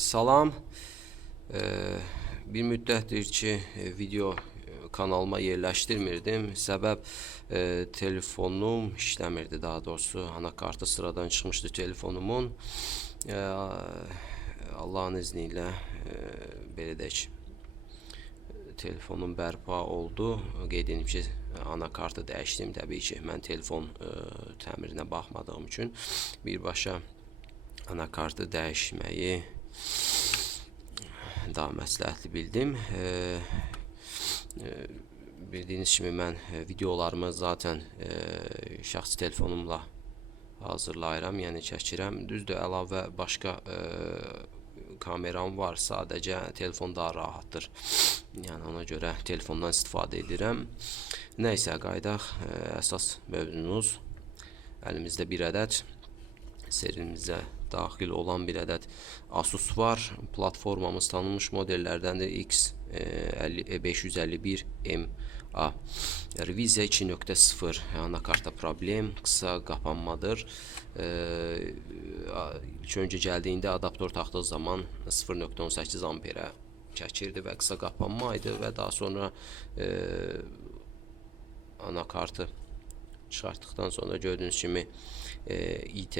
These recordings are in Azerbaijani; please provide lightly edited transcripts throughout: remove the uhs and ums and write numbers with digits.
Salam. Bir müddətdir ki video kanalıma yerləşdirmirdim. Səbəb telefonum işləmirdi, daha doğrusu anakartı sıradan çıxmışdı telefonumun. Allahın izni ilə belə deyək, telefonum bərpa oldu. Qeyd edim ki, anakartı dəyişdim. Təbii ki, mən telefon təmirinə baxmadığım üçün birbaşa anakartı dəyişməyi daha məsləhətli bildim. Bildiyiniz kimi mən videolarımı zaten şəxsi telefonumla hazırlayıram, yəni çəkirəm. Düzdür, əlavə başqa kameram var, sadəcə telefon daha rahatdır. Yəni ona görə telefondan istifadə edirəm. Nəysə, qaydaq, əsas mövzumuz əlimizdə bir ədəd serimizə daxil olan bir ədəd Asus var. Platformamız tanınmış modellərdəndir. X551MA Reviziya 2.0 anakarta problem, qısa qapanmadır. İlk öncə gəldiyində adaptor taxdığı zaman 0.18 amperə çəkirdi və qısa qapanma idi və daha sonra anakartı çıxartdıqdan sonra gördüyünüz kimi IT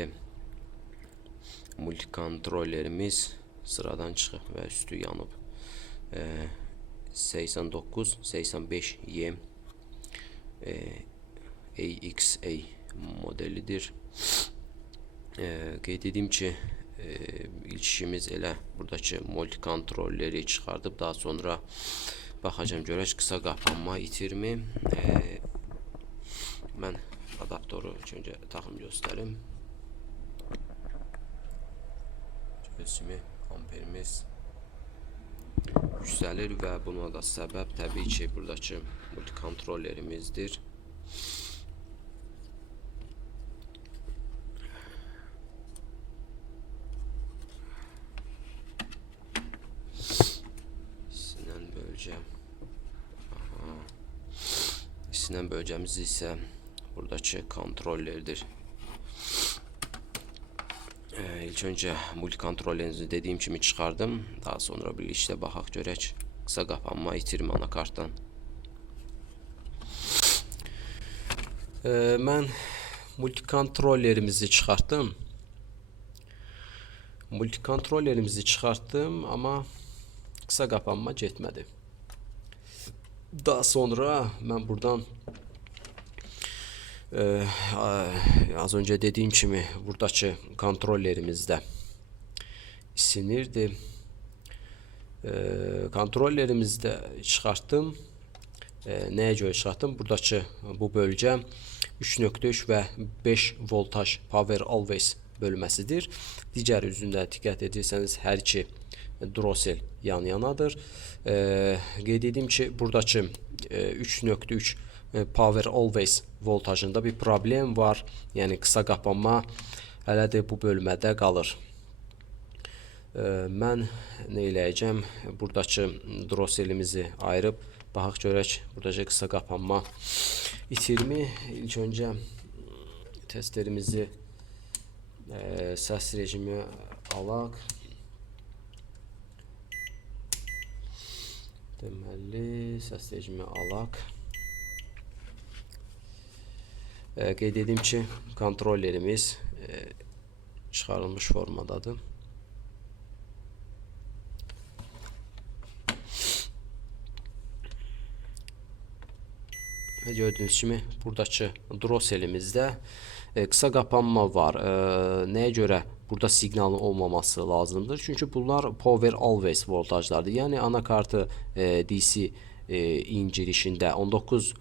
multikontrollerimiz sıradan çıxıb və üstü yanıb. 89-85Y AXA modelidir. Qeyd edim ki, ilk işimiz elə buradakı multikontrolleri çıxardıb daha sonra baxacağım görək qısa qapanma itirmi. Mən adaptoru öncə taxım göstərim. Görsünüz, amperimiz yüksəlir və buna da səbəb təbii ki, buradakı multikontrollerimizdir. İstənilən bölgəmiz isə buradakı kontrollerdir. İlk öncə multikontrollerinizi dediyim kimi çıxardım. Daha sonra bir işlə baxaq görək qısa qapanma itirmi anakartdan. Mən multikontrollerimizi çıxartdım. Multikontrollerimizi çıxartdım, amma qısa qapanma getmədi. Daha sonra mən buradan az önce dediğim kimi buradakı kontrollerimizdə isinirdi. Kontrollerimizdə çıxartdım. Nəyə görə çıxartdım? Buradakı bu bölgə 3.3 və 5 voltaj Power Always bölməsidir. Digər üzündə diqqət edirsəniz hər iki Drosel yan-yanadır. Qeyd edim ki, buradakı 3.3 Power Always voltajında bir problem var. Yəni qısa qapanma hələ də bu bölmədə qalır. Mən nə eləyəcəm? Buradakı droselimizi ayırıb baxaq görək buradakı qısa qapanma itirmi. İlk öncə testlerimizi səs rejimi alaq. Deməli, səs rejimi alaq. Qeyd edim ki, kontrollerimiz çıxarılmış formadadır. Və gördüyünüz kimi buradakı droselimizdə qısa qapanma var. Nəyə görə burada siqnalın olmaması lazımdır? Çünki bunlar Power Always voltajlardır. Yəni anakartı DC in girişində 19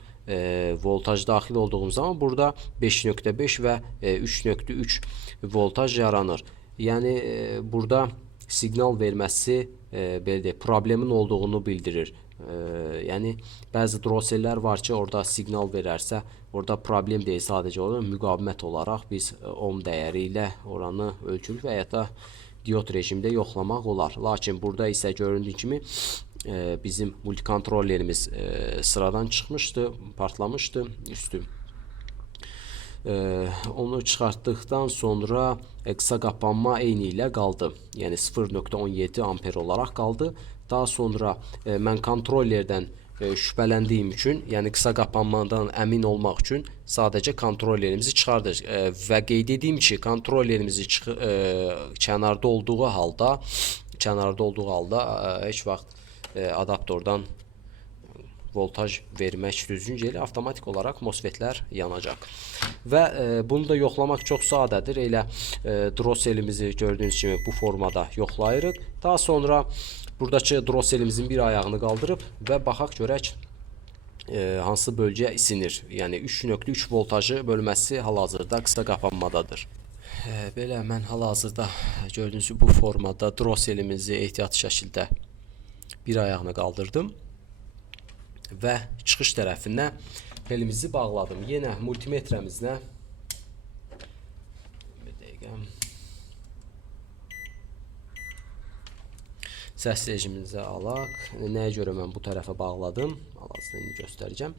voltaj daxil olduğumuz zaman burada 5.5 və 3.3 voltaj yaranır. Yəni burada siqnal verməsi belə deyək, problemin olduğunu bildirir. Yəni bəzi drosellər var ki, orada siqnal verərsə, orada problem deyil, sadəcə olur. Müqavimət olaraq biz ohm dəyəri ilə oranı ölçürük və ya da diod rejimdə yoxlamaq olar. Lakin burada isə göründüyü kimi bizim multikontrollerimiz sıradan çıxmışdı, partlamışdı üstü. Onu çıxartdıqdan sonra qısa qapanma eyni ilə qaldı. Yəni 0.17 amper olaraq qaldı. Daha sonra mən kontrollerdən şübhələndiyim üçün, yəni qısa qapanmadan əmin olmaq üçün sadəcə kontrollerimizi çıxardıq və qeyd edeyim ki, kontrollerimizi kənarda olduğu halda heç vaxt adaptordan voltaj vermək düzgün gəlir, avtomatik olaraq MOSFET-lər yanacaq. Və bunu da yoxlamaq çox sadədir. Elə droselimizi gördüyünüz kimi bu formada yoxlayırıq. Daha sonra buradakı droselimizin bir ayağını qaldırıb və baxaq görək hansı bölgə isinir. Yəni 3.3 voltajı bölməsi hal-hazırda qısa qapanmadadır. Belə mən hal-hazırda gördüyünüz kimi bu formada droselimizi ehtiyatlı şəkildə bir ayağını qaldırdım və çıxış tərəfinə pelimizi bağladım. Yenə multimetrəmizlə bir dəqiqə səs rejimimizi alaq. Nəyə görə mən bu tərəfə bağladım? Hal-hazırda indi göstərəcəm.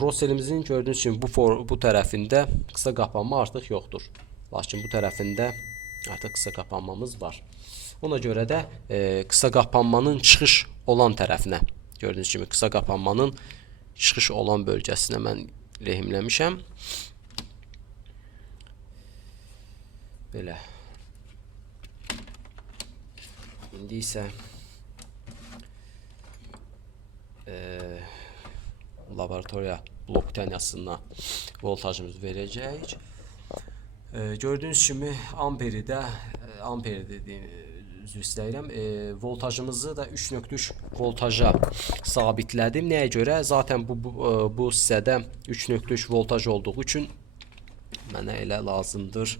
Droselimizin gördüyünüz kimi bu tərəfində qısa qapanma artıq yoxdur. Lakin bu tərəfində artıq qısa qapanmamız var. Ona görə də qısa qapanmanın çıxış olan tərəfinə, gördüyünüz kimi qısa qapanmanın çıxış olan bölgəsinə mən lehimləmişəm. Belə. İndi isə laboratoriya blok təniyasına voltajımızı verəcəyik. Gördüyünüz kimi amperi üzr istəyirəm, voltajımızı da 3.3 voltaja sabitlədim. Nəyə görə? Zaten bu hissədə 3.3 voltaj olduğu üçün mənə elə lazımdır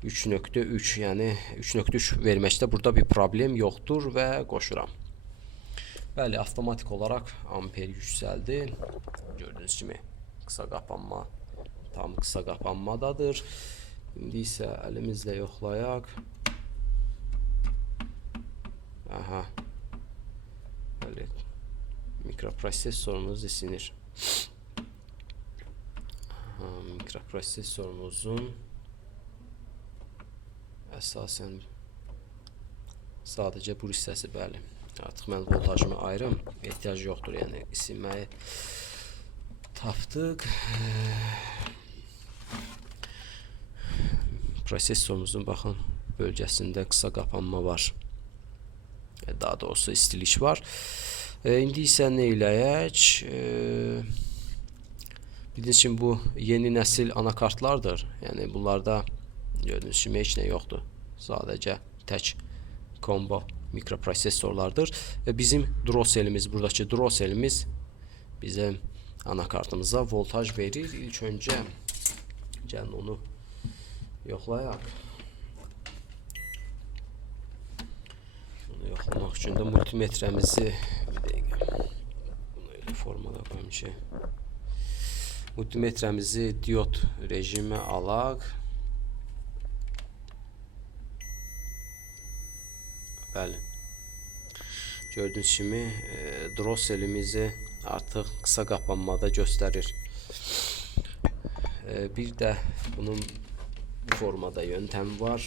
3.3, yəni 3.3 verməkdə burada bir problem yoxdur və qoşuram. Bəli, avtomatik olaraq amper yüksəldi. Gördüyünüz kimi qısa qapanma tam qısa qapanmadadır. İndi isə əlimizlə yoxlayaq. Aha. Bəli. Mikroprosesorumuz isinir. Aha, mikroprosesorumuzun əsasən sadəcə bu hissəsi, bəli. Artıq mən voltajımı ayırım. Ehtiyac yoxdur, yəni isinməyi tapdıq. Prosesorumuzun baxın bölgəsində qısa qapanma var. Daha doğrusu istilik var. İndi isə nə eləyək? Bildiyiniz kimi bu yeni nəsil anakartlardır. Yəni bunlarda gördüyünüz kimi heç nə yoxdur. Sadəcə tək combo mikroprosesorlardır. Bizim droselimiz, buradakı droselimiz bizim anakartımıza voltaj verir. İlk öncə gəlin onu yoxlayaq. Yoxlamaq üçün də multimetrəmizi bir dəqiqə bunu elə formada qoymuşam. Multimetrəmizi diod rejimə alaq. Bəli. Gördüyünüz kimi droselimizi artıq qısa qapanmada göstərir. Bir də bunun bu formada yöntəmi var.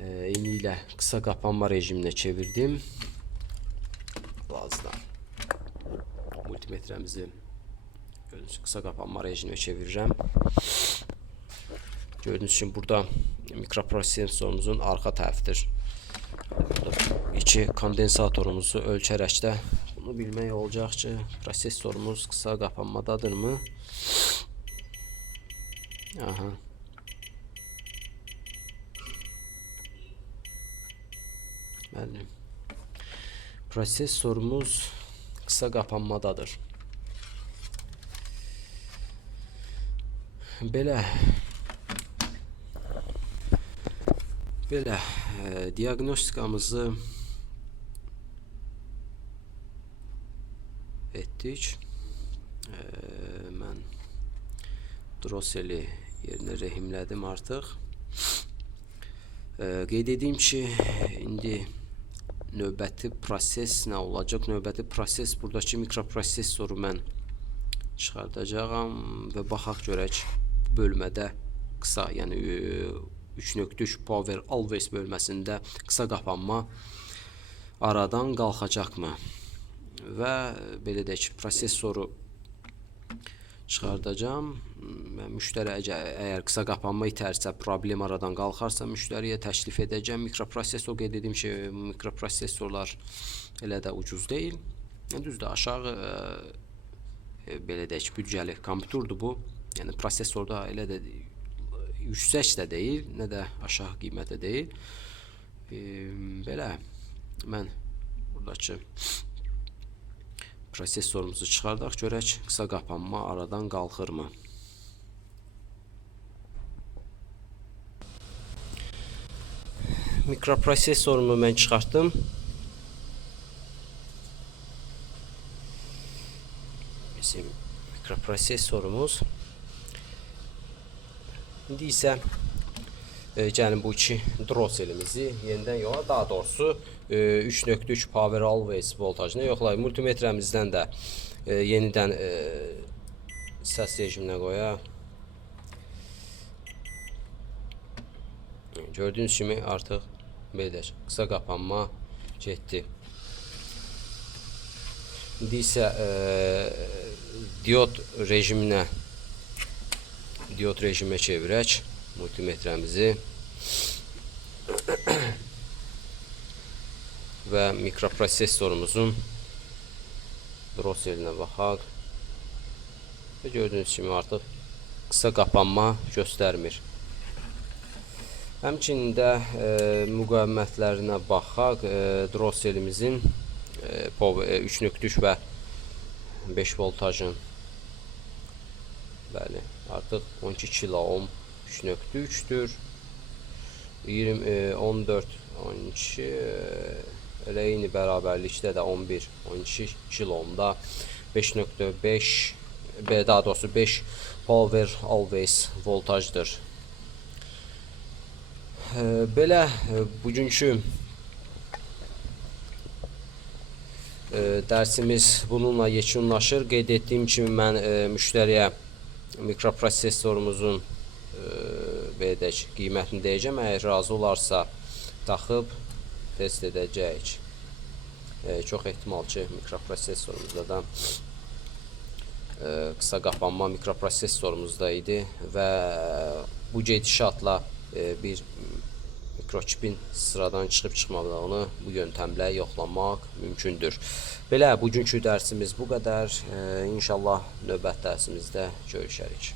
Eyni ilə qısa qapanma rejiminə çevirdim. Lazım. Multimetrəmizi qısa qapanma rejiminə çevirirəm. Gördüyünüz kimi burada mikroprosesorumuzun arxa tərəfidir. İki kondensatorumuzu ölçərək də bunu bilmək olacaq ki, prosesorumuz qısa qapanmadadırmı? Aha. Bəli. Prosesorumuz qısa qapanmadadır. Belə diaqnostikamızı etdik. Mən droseli yerinə rehimlədim artıq. Qeyd edeyim ki, indi növbəti proses nə olacaq? Növbəti proses buradakı mikroprosesoru mən çıxardacağam və baxaq görək bu bölmədə qısa, yəni 3.3 Power Always bölməsində qısa qapanma aradan qalxacaqmı? Və belə deyək ki, prosesoru çıxardacağam. Müştəri əgər qısa qapanma itərsə, problem aradan qalxarsa, müştəriyə təklif edəcəm mikroprosesor. Qeyd edim ki, mikroprosesorlar elə də ucuz deyil. Düzdür, aşağı belə deyək, büdcəli kompüterdir bu. Yəni prosesorda elə də yüksək də deyil, nə də aşağı qiymətdə deyil. Belə mən buradakı prosesorumuzu çıxardaq, görək qısa qapanma aradan qalxırmı? Mikroprosesorumu mən çıxartdım. Bizim mikroprosesorumuz. İndi isə gəlin bu iki droselimizi yenidən yola, daha doğrusu 3.3 Power Always voltajını yoxlayıb. Multimetrəmizdən də yenidən səs rejiminə qoyaq. Gördüyünüz kimi artıq belə deyək, qısa qapanma getdi. İndi isə diod rejiminə çevirək multimetrəmizi və mikroprosesorumuzun droselinə baxaq. Və gördüyünüz kimi artıq qısa qapanma göstərmir. Həmçinin də müqavimətlərinə baxaq. Droselimizin 3.3 və 5 voltajın, bəli, artıq 12 kilo ohm 3.3'dür. 14, 12 elə eyni bərabərlikdə də 11, 12 kilo ohmda 5.5 daha doğrusu 5 Power Always voltajdır. Belə bugünkü dərsimiz bununla yekunlaşır. Qeyd etdiyim kimi mən müştəriyə mikroprosesorumuzun belə deyək, qiymətini deyəcəm. Əgər razı olarsa taxıb test edəcəyik. Çox ehtimal ki, mikroprosesorumuzda da qısa qapanma mikroprosesorumuzda idi və bu gedişatla bir mikroçipin sıradan çıxıb-çıxmadığını bu yöntəmlə yoxlamaq mümkündür. Belə, bugünkü dərsimiz bu qədər. İnşallah növbəti dərsimizdə görüşərik.